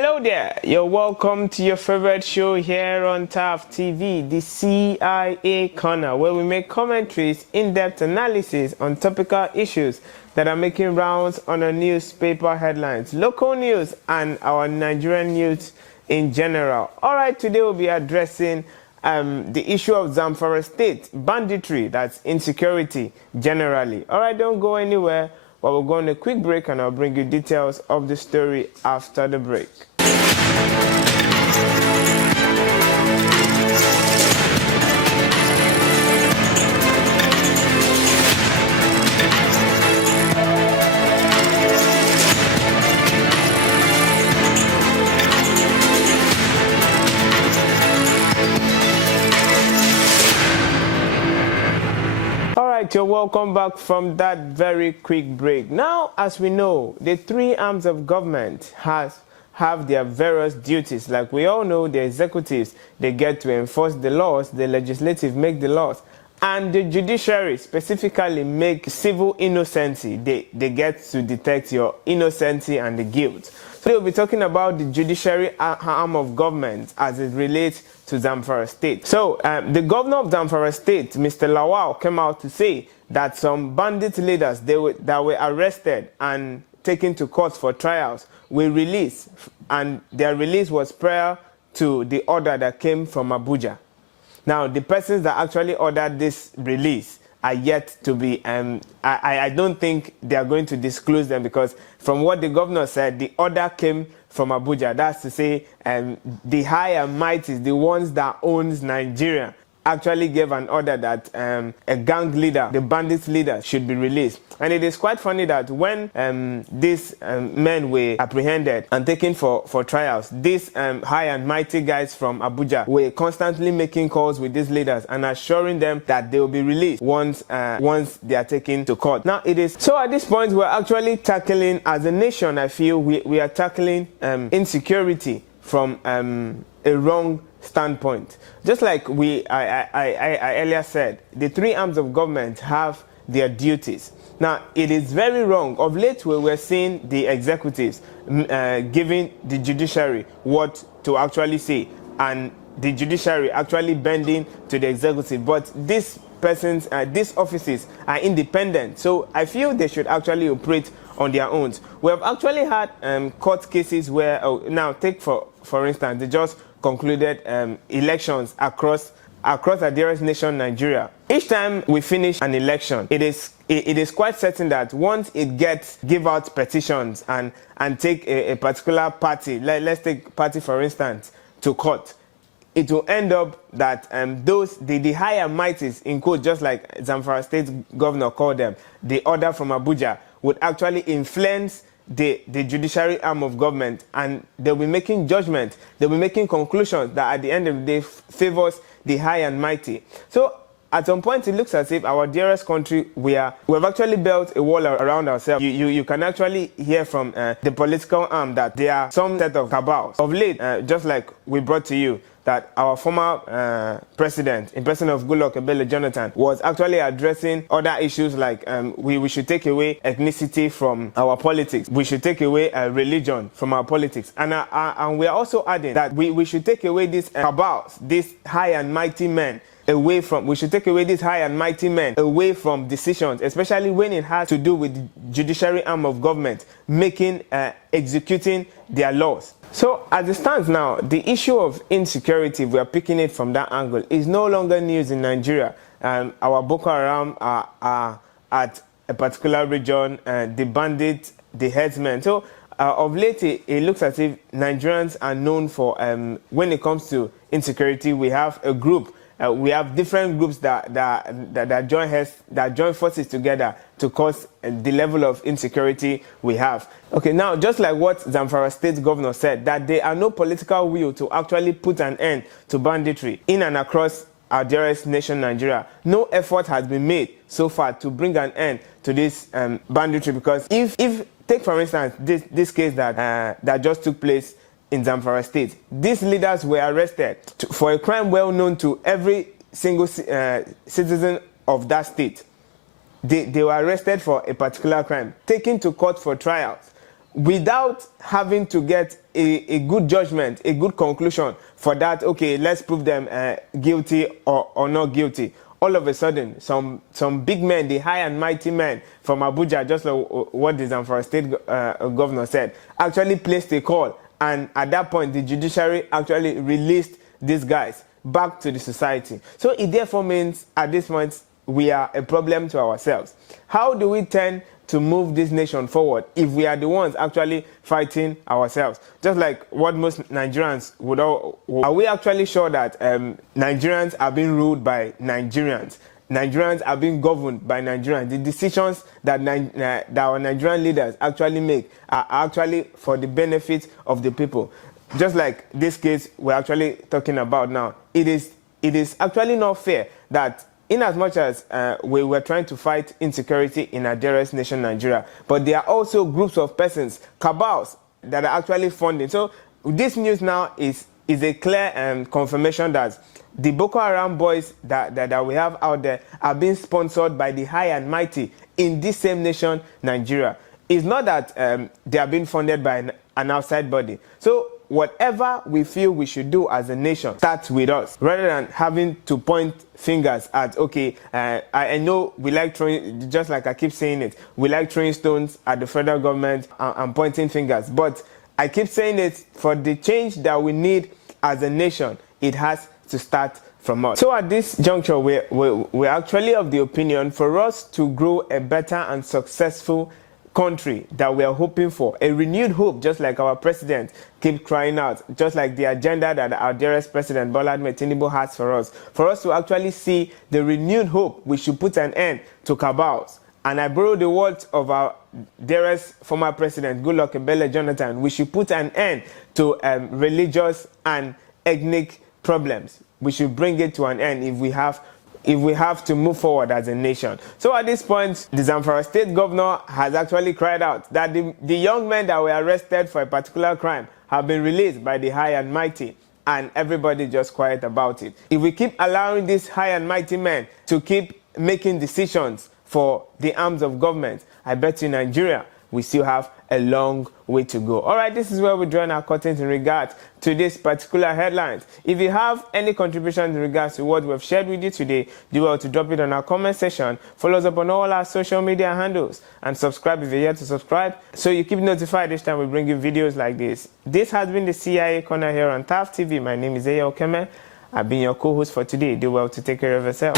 Hello there, you're welcome to your favorite show here on TAF TV, the CIA Corner, where we make commentaries, in-depth analysis on topical issues that are making rounds on our newspaper headlines, local news and our Nigerian news in general. Alright, today we'll be addressing the issue of Zamfara state, banditry, that's insecurity generally. Alright, don't go anywhere. Well, we'll go on a quick break and I'll bring you details of the story after the break. You're welcome back from that very quick break. Now, as we know, the three arms of government have their various duties. Like we all know, the executives, they get to enforce the laws, the legislative make the laws, and the judiciary specifically make civil innocency. They get to detect your innocency and the guilt. So we'll be talking about the judiciary arm of government as it relates to Zamfara state. So the governor of Zamfara state, Mr. Lawal, came out to say that some bandit leaders that were arrested and taken to court for trials were released, and their release was prior to the order that came from Abuja. Now, the persons that actually ordered this release are yet to be, I don't think they are going to disclose them, because from what the governor said, the order came from Abuja. That's to say, the high and mighty, the ones that owns Nigeria, actually gave an order that a gang leader, the bandit leader, should be released. And it is quite funny that when these men were apprehended and taken for trials, these high and mighty guys from Abuja were constantly making calls with these leaders and assuring them that they will be released once they are taken to court. Now it is so at this point we're actually tackling, as a nation, I feel we are tackling insecurity from a wrong standpoint. Just like I earlier said, the three arms of government have their duties. Now, it is very wrong. Of late, we're seeing the executives giving the judiciary what to actually say, and the judiciary actually bending to the executive. But these persons, these offices are independent, so I feel they should actually operate on their own. We have actually had court cases where, now take for instance, they just concluded elections across the dearest nation, Nigeria. Each time we finish an election, it is quite certain that once it give out petitions and take a particular party, let's take party for instance, to court, it will end up that the higher mighties, in quote, just like Zamfara state governor called them, the order from Abuja, would actually influence the judiciary arm of government, and they'll be making judgment, they'll be making conclusions that at the end of the day favors the high and mighty. So at some point it looks as if our dearest country, we have actually built a wall around ourselves. You can actually hear from the political arm that there are some set of cabals. Of late, just like we brought to you, that our former president, in person of Goodluck Ebele Jonathan, was actually addressing other issues like we should take away ethnicity from our politics. We should take away religion from our politics. And we are also adding that we should take away these cabals, these high and mighty men, we should take away these high and mighty men away from decisions, especially when it has to do with the judiciary arm of government executing their laws. So as it stands now, the issue of insecurity, we are picking it from that angle, is no longer news in Nigeria. Our Boko Haram are at a particular region, the bandits, the headsmen. So of late, it looks as if Nigerians are known for, when it comes to insecurity, we have a group. We have different groups that join forces together to cause the level of insecurity we have. Okay, now just like what Zamfara state governor said, that there are no political will to actually put an end to banditry in and across our dearest nation, Nigeria. No effort has been made so far to bring an end to this banditry, because if take for instance this case that just took place in Zamfara state, these leaders were arrested for a crime well known to every single citizen of that state. They were arrested for a particular crime, taken to court for trials. without having to get a good judgment, a good conclusion for that, okay, let's prove them guilty or not guilty. All of a sudden, some big men, the high and mighty men from Abuja, just like what the Zamfara state governor said, actually placed a call. And at that point, the judiciary actually released these guys back to the society. So it therefore means at this point, we are a problem to ourselves. How do we tend to move this nation forward if we are the ones actually fighting ourselves? Just like what most Nigerians would all... Are we actually sure that Nigerians are being ruled by Nigerians? Nigerians are being governed by Nigerians. The decisions that our Nigerian leaders actually make are actually for the benefit of the people. Just like this case we're actually talking about now, it is actually not fair that in as much as we were trying to fight insecurity in our dearest nation, Nigeria, but there are also groups of persons, cabals, that are actually funding. So this news now is a clear confirmation that the Boko Haram boys that we have out there are being sponsored by the high and mighty in this same nation, Nigeria. It's not that they are being funded by an outside body. So whatever we feel we should do as a nation starts with us, rather than having to point fingers at, okay, I know we like throwing, just like I keep saying it, we like throwing stones at the federal government and pointing fingers. But I keep saying it, for the change that we need as a nation, it has to start from us. So at this juncture, we're actually of the opinion, for us to grow a better and successful country that we are hoping for, a renewed hope, just like our president keep crying out, just like the agenda that our dearest president Bola Ahmed Tinubu has for us to actually see the renewed hope, we should put an end to cabals. And I borrow the words of our dearest former president, Goodluck Ebele Jonathan, we should put an end to religious and ethnic problems. We should bring it to an end if we have to move forward as a nation. So at this point, the Zamfara state governor has actually cried out that the young men that were arrested for a particular crime have been released by the high and mighty, and everybody just quiet about it. If we keep allowing these high and mighty men to keep making decisions for the arms of government, I bet you Nigeria, we still have a long way to go. All right, this is where we join our curtains in regards to this particular headlines. If you have any contributions in regards to what we've shared with you today, do well to drop it on our comment section. Follow us up on all our social media handles and subscribe if you're yet to subscribe, so you keep notified each time we bring you videos like this. This has been the CIA Corner here on TAF TV. My name is Okeme. I've been your co-host for today. Do well to take care of yourself.